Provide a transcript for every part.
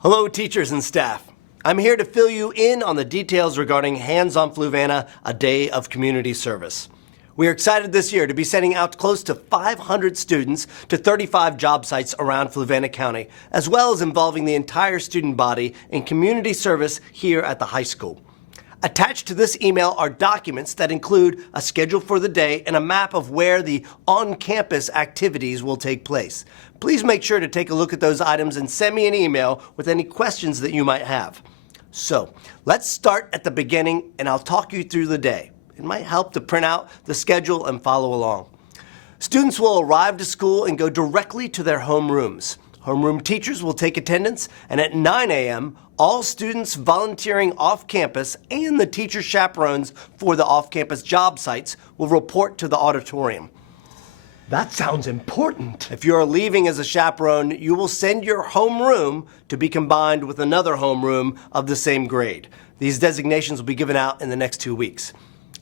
Hello, teachers and staff. I'm here to fill you in on the details regarding Hands on Fluvanna, a day of community service. We are excited this year to be sending out close to 500 students to 35 job sites around Fluvanna County, as well as involving the entire student body in community service here at the high school. Attached to this email are documents that include a schedule for the day and a map of where the on-campus activities will take place. Please make sure to take a look at those items and send me an email with any questions that you might have. So, let's start at the beginning and I'll talk you through the day. It might help to print out the schedule and follow along. Students will arrive to school and go directly to their homerooms. Homeroom teachers will take attendance, and at 9 a.m., all students volunteering off-campus and the teacher chaperones for the off-campus job sites will report to the auditorium. That sounds important. If you are leaving as a chaperone, you will send your homeroom to be combined with another homeroom of the same grade. These designations will be given out in the next 2 weeks.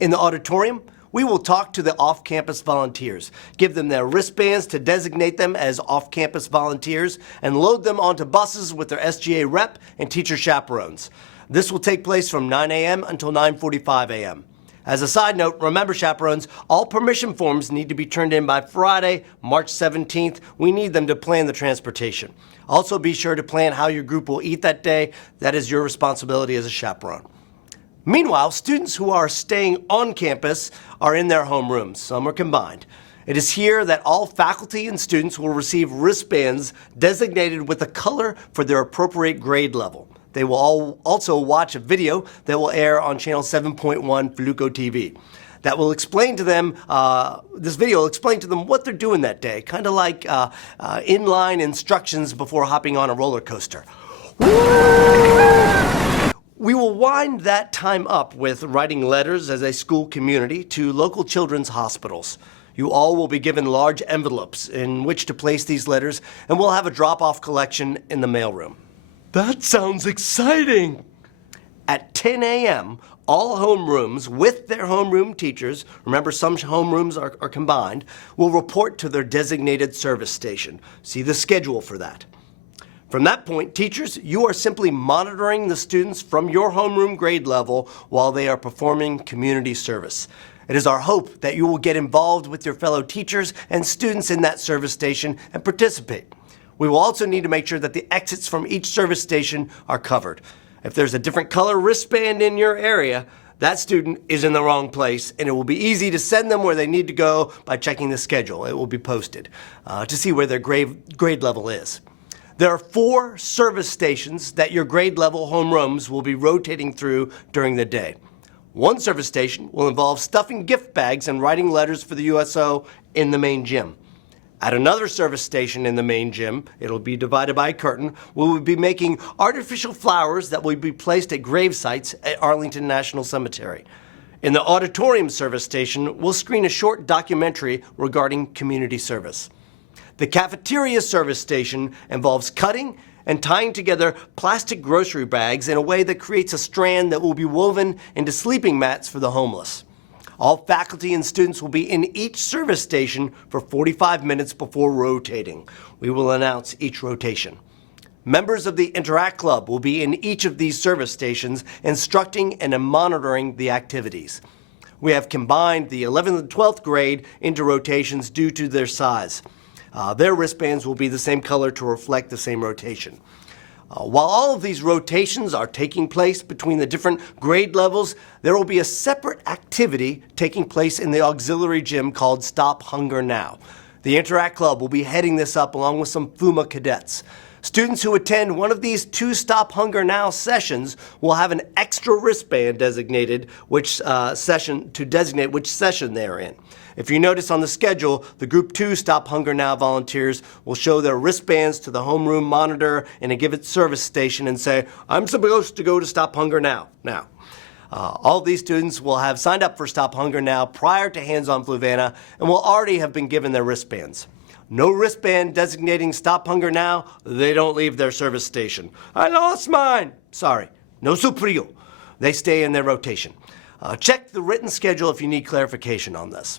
In the auditorium, we will talk to the off-campus volunteers, give them their wristbands to designate them as off-campus volunteers, and load them onto buses with their SGA rep and teacher chaperones. This will take place from 9 a.m. until 9:45 a.m. As a side note, remember chaperones, all permission forms need to be turned in by Friday, March 17th. We need them to plan the transportation. Also be sure to plan how your group will eat that day. That is your responsibility as a chaperone. Meanwhile, students who are staying on campus are in their homerooms. Some are combined. It is here that all faculty and students will receive wristbands designated with a color for their appropriate grade level. They will all also watch a video that will air on channel 7.1 Fluco TV. That will explain to them, this video will explain to them what they're doing that day, kind of like inline instructions before hopping on a roller coaster. We will wind that time up with writing letters as a school community to local children's hospitals. You all will be given large envelopes in which to place these letters, and we'll have a drop-off collection in the mailroom. That sounds exciting. At 10 a.m., all homerooms with their homeroom teachers, remember some homerooms are combined, will report to their designated service station. See the schedule for that. From that point, teachers, you are simply monitoring the students from your homeroom grade level while they are performing community service. It is our hope that you will get involved with your fellow teachers and students in that service station and participate. We will also need to make sure that the exits from each service station are covered. If there's a different color wristband in your area, that student is in the wrong place, and it will be easy to send them where they need to go by checking the schedule. It will be posted to see where their grade level is. There are 4 service stations that your grade level homerooms will be rotating through during the day. One service station will involve stuffing gift bags and writing letters for the USO in the main gym. At another service station in the main gym, it'll be divided by a curtain, we will be making artificial flowers that will be placed at grave sites at Arlington National Cemetery. In the auditorium service station, we'll screen a short documentary regarding community service. The cafeteria service station involves cutting and tying together plastic grocery bags in a way that creates a strand that will be woven into sleeping mats for the homeless. All faculty and students will be in each service station for 45 minutes before rotating. We will announce each rotation. Members of the Interact Club will be in each of these service stations instructing and monitoring the activities. We have combined the 11th and 12th grade into rotations due to their size. Their wristbands will be the same color to reflect the same rotation. While all of these rotations are taking place between the different grade levels, there will be a separate activity taking place in the auxiliary gym called Stop Hunger Now. The Interact Club will be heading this up along with some FUMA cadets. Students who attend one of these 2 Stop Hunger Now sessions will have an extra wristband designated which session they are in. If you notice on the schedule, the Group 2 Stop Hunger Now volunteers will show their wristbands to the homeroom monitor in a given service station and say, "I'm supposed to go to Stop Hunger Now." All these students will have signed up for Stop Hunger Now prior to Hands on Fluvanna and will already have been given their wristbands. No wristband designating Stop Hunger Now, they don't leave their service station. "I lost mine." Sorry, no suprio. They stay in their rotation. Check the written schedule if you need clarification on this.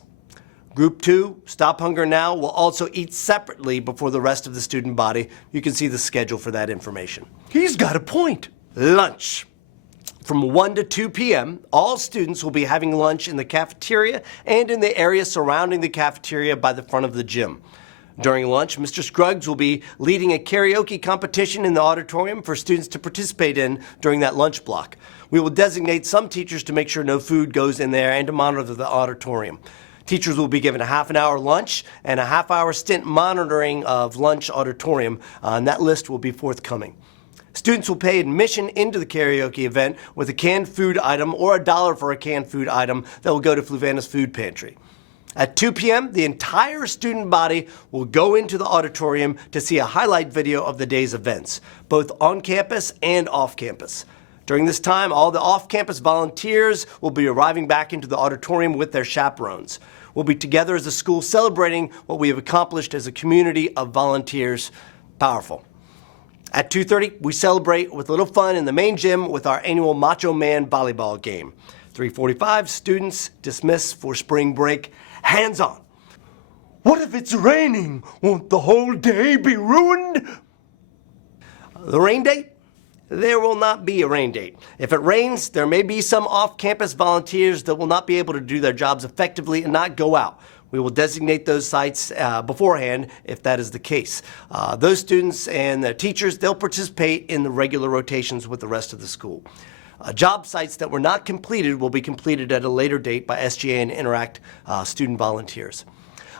Group 2, Stop Hunger Now, will also eat separately before the rest of the student body. You can see the schedule for that information. He's got a point. Lunch. From 1 to 2 p.m., all students will be having lunch in the cafeteria and in the area surrounding the cafeteria by the front of the gym. During lunch, Mr. Scruggs will be leading a karaoke competition in the auditorium for students to participate in during that lunch block. We will designate some teachers to make sure no food goes in there and to monitor the auditorium. Teachers will be given a half-an-hour lunch and a half-hour stint monitoring of lunch auditorium, and that list will be forthcoming. Students will pay admission into the karaoke event with a canned food item or $1 for a canned food item that will go to Fluvanna's food pantry. At 2 p.m., the entire student body will go into the auditorium to see a highlight video of the day's events, both on campus and off campus. During this time, all the off-campus volunteers will be arriving back into the auditorium with their chaperones. We'll be together as a school celebrating what we have accomplished as a community of volunteers. Powerful. At 2:30, we celebrate with a little fun in the main gym with our annual Macho Man volleyball game. 3:45, students dismiss for spring break. Hands on. What if it's raining? Won't the whole day be ruined? The rain date? There will not be a rain date. If it rains, there may be some off-campus volunteers that will not be able to do their jobs effectively and not go out. We will designate those sites beforehand if that is the case. Those students and their teachers, they'll participate in the regular rotations with the rest of the school. Job sites that were not completed will be completed at a later date by SGA and Interact student volunteers.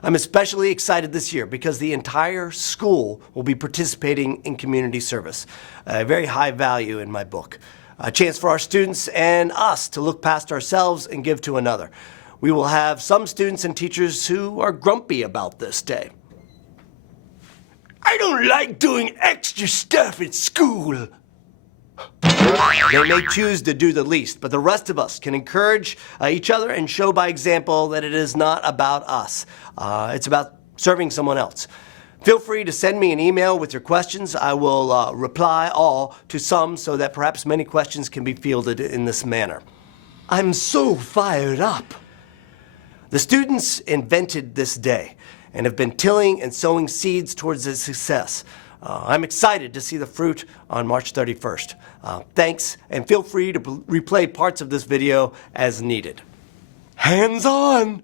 I'm especially excited this year because the entire school will be participating in community service, a very high value in my book. A chance for our students and us to look past ourselves and give to another. We will have some students and teachers who are grumpy about this day. I don't like doing extra stuff at school. They may choose to do the least, but the rest of us can encourage each other and show by example that it is not about us. It's about serving someone else. Feel free to send me an email with your questions. I will reply all to some so that perhaps many questions can be fielded in this manner. I'm so fired up. The students invented this day and have been tilling and sowing seeds towards its success. I'm excited to see the fruit on March 31st. Thanks, and feel free to replay parts of this video as needed. Hands on!